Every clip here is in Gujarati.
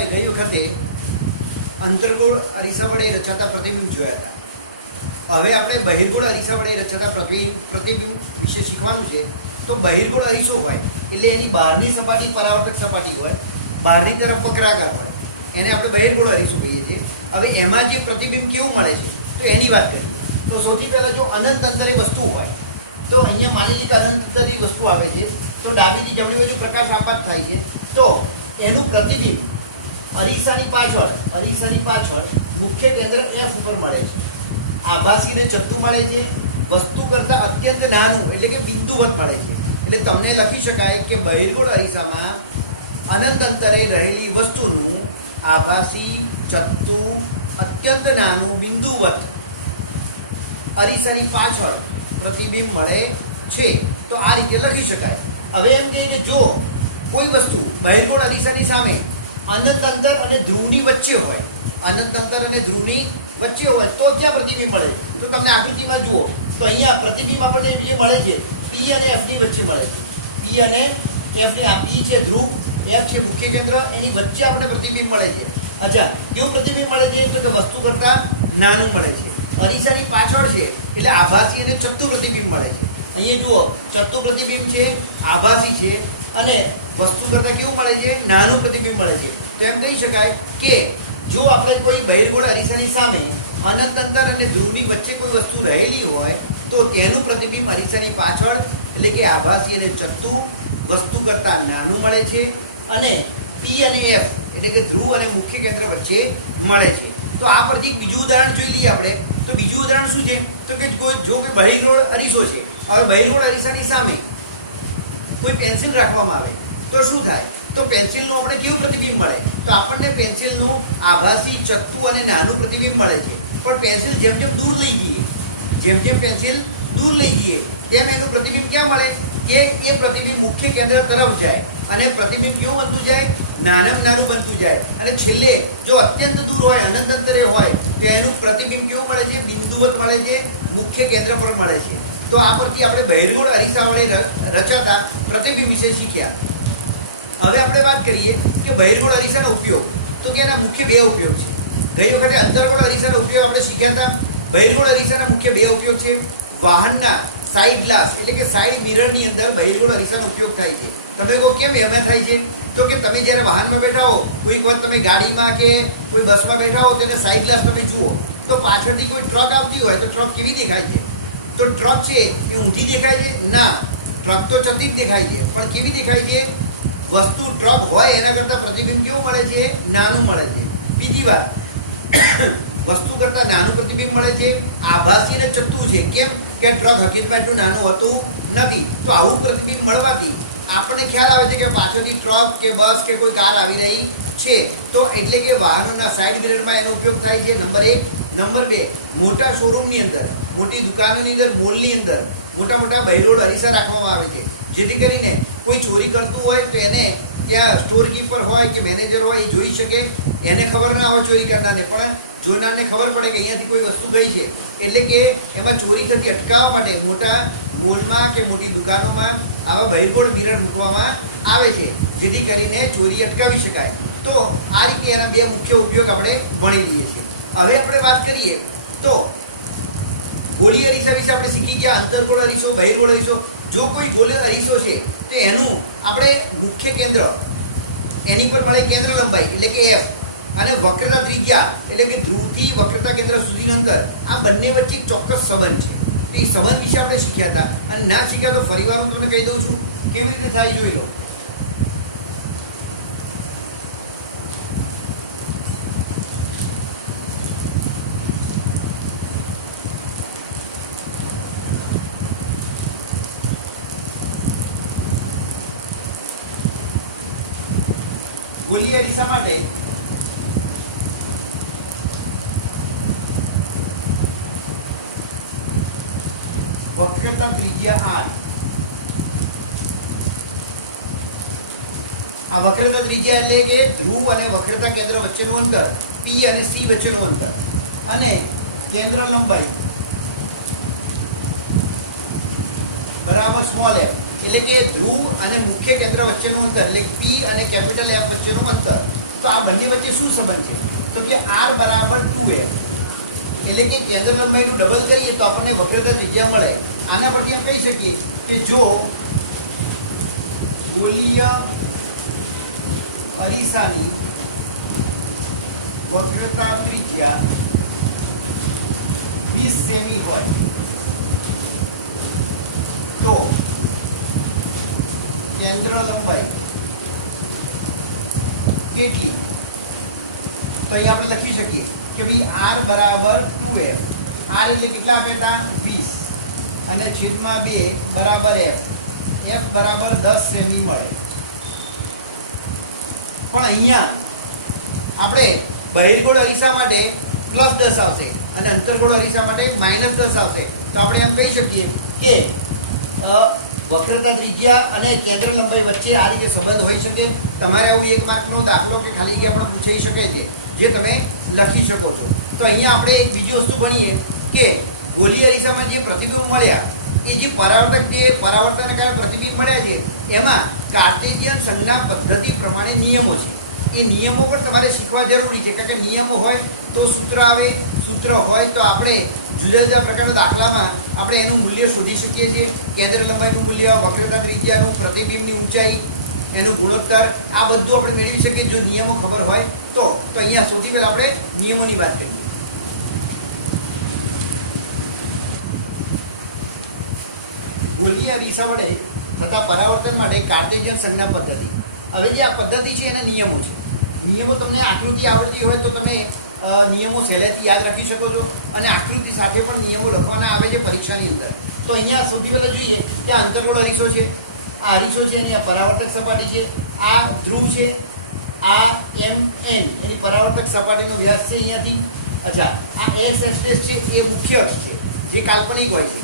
આપણે ગઈ વખતે અંતર્ગોળ અરીસા વડે રચાતા પ્રતિબિંબ જોયા હતા. હવે આપણે બહિર્ગોળ અરીસા વડે રચાતા પ્રતિબિંબ વિશે શીખવાનું છે. તો બહિર્ગોળ અરીસો હોય એટલે એની બહારની સપાટી પરાવર્તક સપાટી હોય, બહારની તરફ વક્રાકાર હોય, એને આપણે બહિર્ગોળ અરીસો કહીએ છીએ. હવે એમાં જે પ્રતિબિંબ કેવું મળે છે તો એની વાત કરીએ. તો સૌથી પહેલા જો અનંત અંતરે વસ્તુ હોય તો અહીંયા માની લો કે અનંત અંતરે વસ્તુ આવે છે, તો ડાબીથી જમણી બાજુ પ્રકાશ આપાત થાય છે, તો એનું પ્રતિબિંબ અરીસાની પાછળ મુખ્ય કેન્દ્ર F ઉપર મળે છે. આભાસીને ચત્તુ મળે છે, વસ્તુ કરતાં અત્યંત નાનું એટલે કે બિંદુવત મળે છે. એટલે તમને લખી શકાય કે બહિર્ગોળ અરીસામાં અનંત અંતરે રહેલી વસ્તુનું આભાસી, ચત્તુ, અત્યંત નાનું બિંદુવત અરીસાની પાછળ પ્રતિબિંબ મળે છે. તો આ રીતે લખી શકાય. હવે એમ કહે કે જો કોઈ વસ્તુ બહિર્ગોળ અરીસાની સામે અનંત અંતર અને ધ્રુવની વચ્ચે હોય, તો ક્યાં પ્રતિબિંબ મળે? તો તમને આકૃતિમાં જુઓ તો અહીંયા પ્રતિબિંબ આપણને જે મળે છે P અને F ની વચ્ચે મળે છે. P અને F ની, આ P છે ધ્રુવ, F છે મુખ્ય કેન્દ્ર, એની વચ્ચે આપણે પ્રતિબિંબ મળે છે. અચ્છા, કેવું પ્રતિબિંબ મળે છે? તો કે વસ્તુ કરતાં નાનું મળે છે. અરીસાની પાછળ છે એટલે આભાસી અને ચત્તુ પ્રતિબિંબ મળે છે. અહીંયા જુઓ, ચત્તુ પ્રતિબિંબ છે, આભાસી છે, અને વસ્તુ કરતાં કેવું મળે છે? નાનું પ્રતિબિંબ મળે છે. તો એમ કહી શકાય કે જો આપણે કોઈ બહિર્ગોળ અરીસાની સામે અનંત અંતર અને ધ્રુવની વચ્ચે કોઈ વસ્તુ રહેલી હોય તો તેનું પ્રતિબિંબ અરીસાની પાછળ એટલે કે આભાસી અને ચત્તુ વસ્તુ કરતાં નાનું મળે છે, અને P અને F એટલે કે ધ્રુવ અને મુખ્ય કેન્દ્ર વચ્ચે મળે છે. તો આ પરથી બીજું ઉદાહરણ જોઈ લઈએ આપણે. તો બીજું ઉદાહરણ શું છે? તો કે જો કોઈ બહિર્ગોળ અરીસો છે, હવે બહિર્ગોળ અરીસાની સામે કોઈ પેન્સિલ રાખવામાં આવે તો શું થાય? તો પેન્સિલનું આપણે કેવું પ્રતિબિંબ મળે? તો આપણને પેન્સિલનું આભાસી, ચત્તુ અને નાનું પ્રતિબિંબ મળે છે. પણ પેન્સિલ જેમ દૂર લઈ જઈએ તેમ એનું પ્રતિબિંબ ક્યાં મળે? કે એ પ્રતિબિંબ મુખ્ય કેન્દ્ર તરફ જાય અને પ્રતિબિંબ કેવું બનતું જાય? નાનામાં નાનું બનતું જાય, અને છેલ્લે જો અત્યંત દૂર હોય, અનંત અંતરે હોય તો એનું પ્રતિબિંબ કેવું મળે છે? બિંદુવત મળે છે, મુખ્ય કેન્દ્ર પર મળે છે. તો આ પરથી આપણે બહિર્ગોળ અરીસા વડે રચાતા પ્રતિબિંબ વિશે શીખ્યા. હવે આપણે વાત કરીએ કે બહિર્ગોળ અરીસાનો ઉપયોગ. તો કે એના મુખ્ય બે ઉપયોગ છે. ગઈ વખતે અંતર્ગોળ અરીસાનો ઉપયોગ આપણે શીખ્યા હતા. બહિર્ગોળ અરીસાના મુખ્ય બે ઉપયોગ છે. વાહનના સાઈડ ગ્લાસ એટલે કે સાઈડ મિરરની અંદર બહિર્ગોળ અરીસાનો ઉપયોગ થાય છે. તમે કહો કેમ એમાં થાય છે? તો કે તમે જ્યારે વાહનમાં બેઠા હો, કોઈક વખત તમે ગાડીમાં કે કોઈ બસમાં બેઠા હો, તેને સાઈડ ગ્લાસ તમે જુઓ તો પાછળથી કોઈ ટ્રક આવતી હોય તો ટ્રક કેવી દેખાય છે? તો ટ્રક છે એ ઊંધી દેખાય છે? ના, ટ્રક તો ચતી જ દેખાય છે, પણ કેવી દેખાય છે? વસ્તુ ટ્રક હોય એના કરતાં પ્રતિબિંબ કેવું મળે છે? નાનું મળે છે. બીજી વાત, વસ્તુ કરતાં નાનું પ્રતિબિંબ મળે છે. આભાસી અને ચત્તુ છે. કેમ કે ટ્રક હકીકતમાં એટલું નાનું હોતું નથી. તો આવું પ્રતિબિંબ મળવાથી આપણને ખ્યાલ આવે છે કે પાછળથી ટ્રક કે બસ કે કોઈ કાર આવી રહી છે. તો એટલે કે વાહનોના સાઈડ મિરરમાં એનો ઉપયોગ થાય છે. નંબર 1. નંબર 2, મોટા શોરૂમની અંદર, મોટી દુકાનોની અંદર, મોલની અંદર મોટા બહિર્ગોળ અરીસા રાખવામાં આવે છે, જેથી કરીને કોઈ ચોરી કરતું હોય તો એને ત્યાં સ્ટોર કીપર હોય કે મેનેજર હોય એ જોઈ શકે. એને ખબર ના હોય ચોરી કરનારને, પણ જોનારને ખબર પડે કે અહીંયાથી કોઈ વસ્તુ ગઈ છે. એટલે કે એમાં ચોરી થતી અટકાવવા માટે મોટા મોલમાં કે મોટી દુકાનોમાં આવા બહિર્ગોળ મિરર મૂકવામાં આવે છે, જેથી કરીને ચોરી અટકાવી શકાય. તો આ રીતે એના બે મુખ્ય ઉપયોગ આપણે ભણી લઈએ છીએ. હવે આપણે વાત કરીએ તો ગોળી અરીસા વિશે આપણે શીખી ગયા. અંતર્ગોળ અરીસો, બહિર્ગોળ અરીસો. જો કોઈ ગોળ અરીસો છે તો એનું આપણે મુખ્ય કેન્દ્ર, એની પર મળે કેન્દ્ર લંબાઈ એટલે કે F, અને વક્રતા ત્રિજ્યા એટલે કે ધ્રુવથી વક્રતા કેન્દ્ર સુધીનું અંતર, આ બંને વચ્ચે એક ચોક્કસ સંબંધ છે. તો એ સંબંધ વિશે આપણે શીખ્યા હતા. અને ના શીખ્યા તો ફરીવાર હું તમને કહી દઉં છું કેવી રીતે થાય, જોઈ લો. ગોળીય અરીસા માટે વક્રતા ત્રિજ્યા R. આ વક્રતા ત્રિજ્યા એટલે કે ધ્રુવ અને વક્રતા કેન્દ્ર વચ્ચેનું અંતર, P અને C વચ્ચેનું અંતર, અને કેન્દ્ર લંબાઈ બરાબર સ્મોલ f એટલે કે ધ્રુવ અને મુખ્ય કેન્દ્ર વચ્ચેનું અંતર એટલે P અને કેપિટલ F વચ્ચેનું અંતર તો આ બંને વચ્ચે શું સંબંધ છે? તો કે r બરાબર 2f, એટલે કે કેન્દ્ર લંબાઈનું ડબલ કરીએ તો આપણને વક્રતા ત્રિજ્યા મળે. આના પરથી એમ કહી શકીએ કે જો ગોળીય અરીસાની વક્રતા ત્રિજ્યા 20 સેમી હોય તો કેન્દ્ર લંબાઈ કેટલી? તો અહીં આપણે લખી શકીએ કે ભાઈ r બરાબર 2f, r એટલે કેટલા આપ્યા હતા? 20 અને છેદમાં 2 બરાબર f, f બરાબર 10 સેમી મળે. પણ અહીંયા આપણે બહિર્ગોળ અરીસા માટે +10 આવશે અને અંતર્ગોળ અરીસા માટે -10 આવશે. તો આપણે એમ કહી શકીએ કે વક્રતા ત્રિજ્યા અને કેન્દ્ર લંબાઈ વચ્ચે આ રીતે સંબંધ હોઈ શકે. તમારે આવું 1 માર્કનો દાખલો કે ખાલી જગ્યા પણ પૂછાઈ શકે છે, જે તમે લખી શકો છો. તો અહીંયા આપણે એક બીજી વસ્તુ ભણીએ કે ગોળીય અરીસામાં જે પ્રતિબિંબ મળ્યા એ જે પરાવર્તનને કારણે પ્રતિબિંબ મળ્યા છે એમાં કાર્ટેશિયન સંજ્ઞા પદ્ધતિ પ્રમાણે નિયમો છે. એ નિયમો પણ તમારે શીખવા જરૂરી છે, કારણ કે નિયમો હોય તો સૂત્ર આવે, સૂત્ર હોય તો આપણે જુદા જુદા પ્રકારના દાખલામાં આપણે એનું મૂલ્ય શોધી શકીએ છીએ. કેન્દ્ર લંબાઈનું મૂલ્ય, વક્રતા ત્રિજ્યાનું, પ્રતિબિંબની ઊંચાઈ, એનું ગુણોત્તર, આ બધું આપણે મેળવી શકીએ જો નિયમો ખબર હોય તો. અહીંયા સૌથી પહેલા આપણે નિયમોની વાત કરીએ. ગોળીય અરીસા વડે થતા પરાવર્તન માટે કાર્ટેશિયન સંજ્ઞા પદ્ધતિ. હવે જે આ પદ્ધતિ છે એના નિયમો છે. નિયમો તમને આકૃતિ આવડતી હોય તો તમે નિયમો સહેલાઈથી યાદ રાખી શકો છો અને આકૃતિ સાથે પણ નિયમો લખવાના આવે છે પરીક્ષાની અંદર. તો અહીંયા સૌથી પહેલા જોઈએ કે આ અંતર્ગોળ અરીસો છે, આ અરીસો છે એની આ પરાવર્તક સપાટી છે, આ ધ્રુવ છે, આ mn એની પરાવર્તક સપાટીનો વ્યાસ છે અહીંયાથી. અચ્છા, આ x એક્સિસ છે એ મુખ્ય અક્ષ છે જે કાલ્પનિક હોય છે.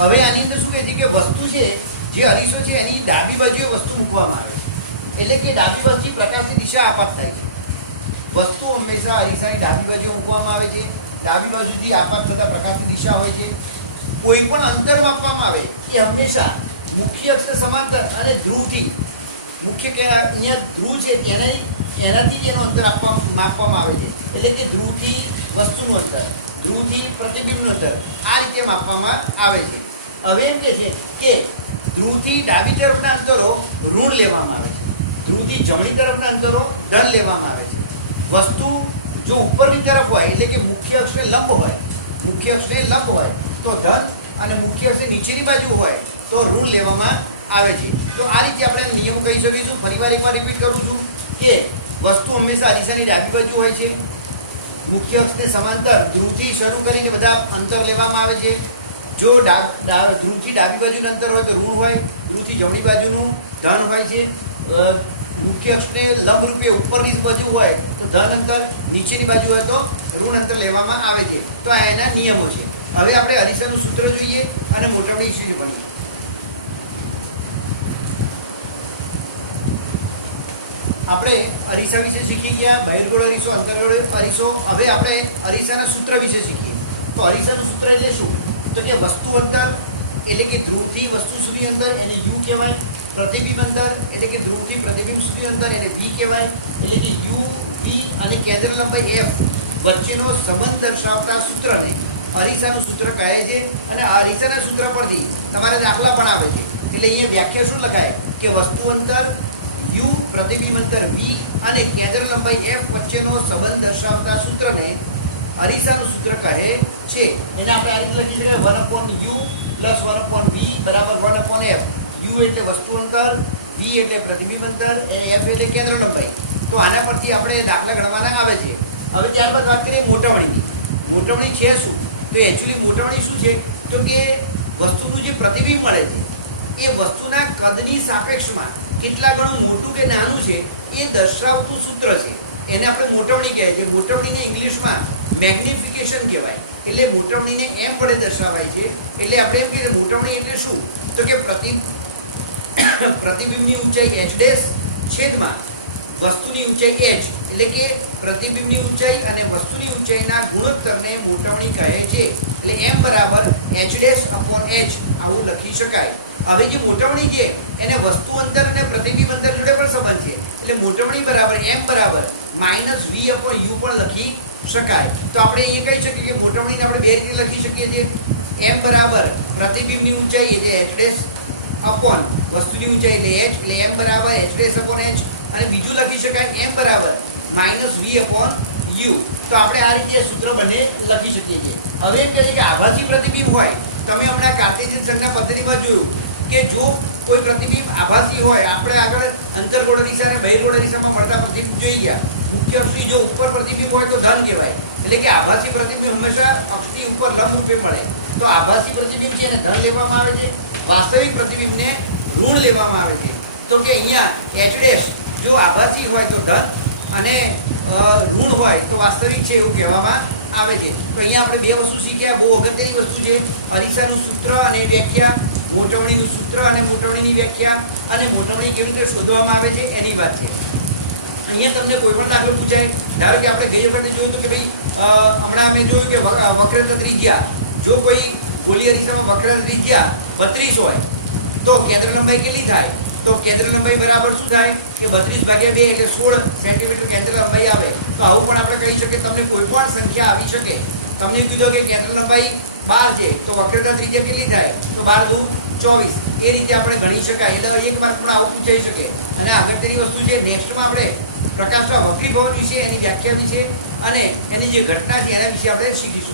હવે આની અંદર શું કહે છે કે વસ્તુ છે જે અરીસો છે એની ડાબી બાજુએ વસ્તુ મૂકવામાં આવે છે, એટલે કે ડાબી બાજુથી પ્રકાશની દિશા આપાત થાય છે. વસ્તુ હંમેશા અરીસાની ડાબી બાજુએ મૂકવામાં આવે છે. ડાબી બાજુથી આપાત થતા પ્રકાશની દિશા હોય છે. કોઈ પણ અંતર માપવામાં આવે એ હંમેશા મુખ્ય અક્ષને સમાંતર અને ધ્રુવથી, મુખ્ય કે અહીંયા ધ્રુવ છે એનાથી જ એનું અંતર માપવામાં આવે છે. એટલે કે ધ્રુવથી વસ્તુનું અંતર, ધ્રુવથી પ્રતિબિંબનું અંતર, આ રીતે માપવામાં આવે છે. હવે એમ કહે છે કે ધ્રુવથી ડાબી તરફના અંતરો ઋણ લેવામાં આવે છે, ધ્રુવથી જમણી તરફના અંતરો ધન લેવામાં આવે છે. વસ્તુ જો ઉપરની તરફ હોય એટલે કે મુખ્ય અક્ષને લંબ હોય, મુખ્ય અક્ષને લંબ હોય તો ધન, અને મુખ્ય અક્ષની નીચેની બાજુ હોય તો ઋણ લેવામાં આવે છે. તો આ રીતે આપણે નિયમ કહી શકીશું. ફરીવાર એકવાર રિપીટ કરું છું કે વસ્તુ હંમેશા અરીસાની ડાબી બાજુ હોય છે, મુખ્ય અક્ષને સમાંતર ધ્રુવથી શરૂ કરીને બધા અંતર લેવામાં આવે છે. જો ધ્રુવથી ડાબી બાજુનું અંતર હોય તો ઋણ હોય, ધ્રુવથી જમણી બાજુનું ધન હોય છે. મુખ્ય અક્ષને લંબ રૂપે ઉપરની બાજુ હોય તો ધન અંતર, નીચેની બાજુ હોય તો ઋણ અંતર લેવામાં આવે છે. તો આ એના નિયમો છે. હવે આપણે અરીસાનું સૂત્ર જોઈએ અને મોટવણી વિશે ભણીએ. આપણે અરીસા વિશે શીખી ગયા, બહિર્ગોળ અરીસો, અંતર્ગોળ અરીસો. હવે આપણે અરીસાના સૂત્ર વિશે શીખીએ. તો અરીસાનું સૂત્ર એટલે શું? તો કે વસ્તુ અંતર એટલે કે ધ્રુવથી વસ્તુ સુધી અંતર એને u કહેવાય. પ્રતિબિંબ અંતર એટલે કે ધ્રુવથી પ્રતિબિંબ સુધી અંતર એને v કહેવાય. એટલે કે u, v અને કેન્દ્ર લંબાઈ f વચ્ચેનો સંબંધ દર્શાવતા સૂત્રને અરીસાનું સૂત્ર કહે છે. અને આ અરીસાના સૂત્ર પરથી તમારે દાખલા પણ આવે છે. એટલે અહીંયા વ્યાખ્યા શું લખાય કે વસ્તુ અંતર u, પ્રતિબિંબ અંતર v અને કેન્દ્ર લંબાઈ f વચ્ચેનો સંબંધ દર્શાવતા સૂત્રને અરીસાનું સૂત્ર કહે છે. એને આપણે આ રીતે લખી શકીએ 1/u + 1/v બરાબર 1/f. u એટલે વસ્તુ અંતર, v એટલે પ્રતિબિંબ અંતર અને f એટલે કેન્દ્ર લંબાઈ. તો આના પરથી આપણે દાખલા ગણવાના આવે છે. હવે ત્યારબાદ વાત કરીએ મોટવણીની. મોટવણી છે શું? તો એકચ્યુઅલી મોટવણી શું છે? તો કે વસ્તુનું જે પ્રતિબિંબ મળે છે એ વસ્તુના કદની સાપેક્ષમાં કેટલા ગણું મોટું કે નાનું છે એ દર્શાવતું સૂત્ર છે. એને આપણે મોટવણી કહેવાય છે. મોટવણીને ઇંગ્લિશમાં મેગ્નિફિકેશન કહેવાય. એટલે મોટવણીને એમ વડે દર્શાવાય છે. એટલે આપણે એમ કહીએ મોટવણી એટલે શું? તો કે પ્રતિબિંબની ઊંચાઈ h' છેદમાં વસ્તુની ઊંચાઈ h, એટલે કે પ્રતિબિંબની ઊંચાઈ અને વસ્તુની ઊંચાઈના ગુણોત્તરને મોટવણી કહે છે. એટલે m બરાબર h' upon h આવું લખી શકાય. હવે જે મોટવણી છે એને વસ્તુ અંતર અને પ્રતિબિંબ અંતર જોડે પણ સંબંધ છે. એટલે મોટવણી બરાબર m બરાબર -v/u પણ લખી શકાય. તો આપણે એ કહી શકીએ કે મોટવણીને આપણે બે રીતે લખી શકીએ છીએ. m બરાબર પ્રતિબિંબની ઊંચાઈ એટલે h' અપોન વસ્તુની ઊંચાઈ એટલે h, એટલે m બરાબર h' h. અને બીજું લખી શકાય m બરાબર -v/u. તો આપણે આ રીતે સૂત્ર બંને લખી શકીએ છીએ. હવે એમ કહીએ કે આભાસી પ્રતિબિંબ હોય, તમે હમણાં કાર્ટેશિયન સંજ્ઞા પદ્ધતિમાં જોયું કે જો કોઈ પ્રતિબિંબ આભાસી હોય, આપણે આગળ અંતર્ગોળ દિશા અને બહિર્ગોળ દિશામાં મળતા પ્રતિબિંબ જોઈ ગયા. મુખ્ય અક્ષની જો ઉપર પ્રતિબિંબ હોય તો ધન કહેવાય, એટલે કે આભાસી પ્રતિબિંબ હંમેશા અક્ષની ઉપર લંબ રૂપે મળે. તો આભાસી પ્રતિબિંબ છે એને ધન લેવામાં આવે છે, વાસ્તવિક પ્રતિબિંબને ઋણ લેવામાં આવે છે. તો કે અહીંયા h' જો આભાસી હોય તો ધન અને ઋણ હોય તો વાસ્તવિક છે એવું કહેવામાં આવે છે. તો અહીંયા આપણે બે વસ્તુ શીખ્યા, બહુ અગત્યની વસ્તુ છે. અરીસાનું સૂત્ર અને વ્યાખ્યા, મોટવણીનું સૂત્ર અને મોટવણીની વ્યાખ્યા, અને મોટવણી કેવી રીતે શોધવામાં આવે છે એની વાત છે. અહીંયા તમને કોઈ પણ દાખલો પૂછાય, ધારો કે આપણે ગઈ વખતે જોયું હતું કે ભાઈ હમણાં અમે જોયું કે વક્રતા ત્રિજ્યા, જો કોઈ ગોલીય અરીસામાં વક્રતા ત્રિજ્યા 32 હોય તો કેન્દ્ર લંબાઈ કેટલી થાય? તો કેન્દ્ર લંબાઈ બરાબર શું થાય કે 32/2 એટલે 16 સેન્ટીમીટર કેન્દ્ર લંબાઈ આવે. તો આવું પણ આપણે કહી શકીએ. તમને કોઈ પણ સંખ્યા આવી શકે. તમને કીધું કે કેન્દ્ર લંબાઈ 12 છે તો વક્રતા ત્રિજ્યા કેટલી થાય? તો 12 × 24. એ રીતે આપણે ગણી શકાય. એટલે એક વાર પણ આવું પૂછાઈ શકે. અને અગત્યની વસ્તુ છે, નેક્સ્ટમાં આપણે પ્રકાશના વક્રીભવન વિશે, એની વ્યાખ્યા વિશે અને એની જે ઘટના છે એના વિશે આપણે શીખીશું.